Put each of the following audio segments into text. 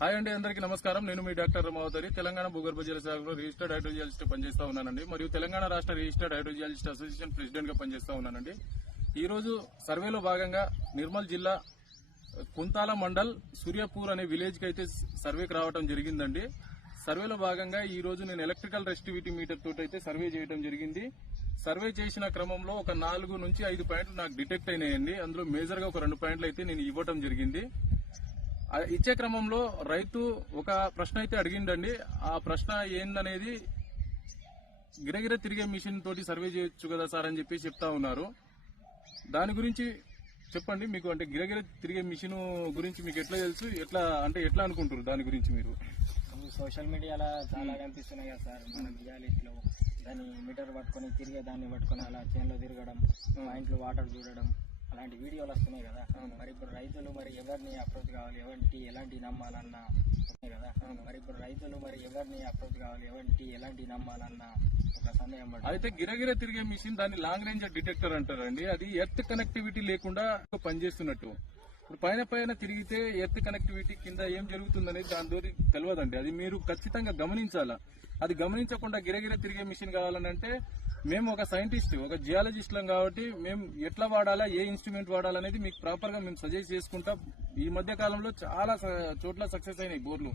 Hi అండి, అందరికీ నమస్కారం. నేను మీ డాక్టర్ రమావతరి. తెలంగాణ భూగర్భ జల శాఖలో రిజిస్టర్డ్ హైడ్రోజియాలజిస్ట్ పనిచేస్తా ఉన్నానండి. మరియు తెలంగాణ రాష్ట్ర రిజిస్టర్డ్ హైడ్రోజియాలజిస్ట్ అసోసియేషన్ ప్రెసిడెంట్ గా పనిచేస్తా ఉన్నానండి. ఈ రోజు సర్వేలో భాగంగా నిర్మల్ జిల్లా కుంతాల మండల్ సూర్యాపూర్ అనే విలేజ్ కి అయితే సర్వేకి రావడం జరిగిందండి. సర్వేలో భాగంగా ఈ రోజు నేను ఎలక్ట్రికల్ రెసిస్టివిటీ మీటర్ తోటి అయితే సర్వే చేయడం జరిగింది. సర్వే చేసిన క్రమంలో ఒక 4 నుంచి 5 పాయింట్లు నాకు డిటెక్ట్ అయినాయండి. అందులో మేజర్ గా ఒక 2 పాయింట్లు అయితే నేను ఇవ్వడం జరిగింది. ఇచ్చే క్రమంలో రైతు ఒక ప్రశ్న అయితే అడిగిండండి. ఆ ప్రశ్న ఏందనేది గిరగిర తిరిగే మిషన్ తోటి సర్వే చేయొచ్చు కదా సార్ అని చెప్పి చెప్తా ఉన్నారు. దాని గురించి చెప్పండి. మీకు అంటే గిరగిర తిరిగే మిషన్ గురించి మీకు ఎట్లా తెలుసు, ఎట్లా అనుకుంటారు దాని గురించి మీరు? సోషల్ మీడియాలో చాలా కనిపిస్తున్నాయి కదా సార్. మన రియాలిటీలో దాన్ని మీటర్ పట్టుకొని తిరిగే దాన్ని పట్టుకొని అలా చేన్లో తిరగడం, పాయింట్లు వాటర్ చూడడం అలాంటి వీడియోలు వస్తున్నాయి కదా. మరి ఇప్పుడు రైతులు ఎవరిని అప్రోచ్ కావాలి, ఎలాంటి నమ్మాలన్నా కదా. మరి ఇప్పుడు రైతులు ఎవరిని అప్రోచ్ కావాలి, ఎలాంటి నమ్మాలన్నా ఒక సందేహం పడుతుంది. అయితే గిరగిర తిరిగే మిషన్ దాన్ని లాంగ్ రేంజ్ డిటెక్టర్ అంటారండి. అది ఎర్త్ కనెక్టివిటీ లేకుండా పనిచేస్తున్నట్టు. ఇప్పుడు పైన తిరిగితే ఎర్త్ కనెక్టివిటీ కింద ఏం జరుగుతుందనేది దాని ద్వారా తెలియదండి. అది మీరు ఖచ్చితంగా గమనించాలా. అది గమనించకుండా గిరగిర తిరిగే మిషన్ కావాలని అంటే మేము ఒక సైంటిస్ట్, ఒక జియాలజిస్టులం కాబట్టి మేము ఎట్లా వాడాలా, ఏ ఇన్స్ట్రుమెంట్ వాడాలనేది మీకు ప్రాపర్ గా మేము సజెస్ట్ చేసుకుంటాం. ఈ మధ్య కాలంలో చాలా చోట్ల సక్సెస్ అయినాయి బోర్లు.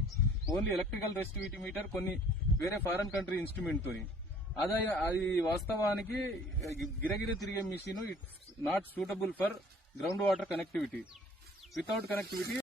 ఓన్లీ ఎలక్ట్రికల్ రెసిస్టివిటీ మీటర్ కొన్ని వేరే ఫారెన్ కంట్రీ ఇన్స్ట్రుమెంట్ తోని. అది వాస్తవానికి గిరగిర తిరిగే machine it's not suitable for ground water connectivity. Without connectivity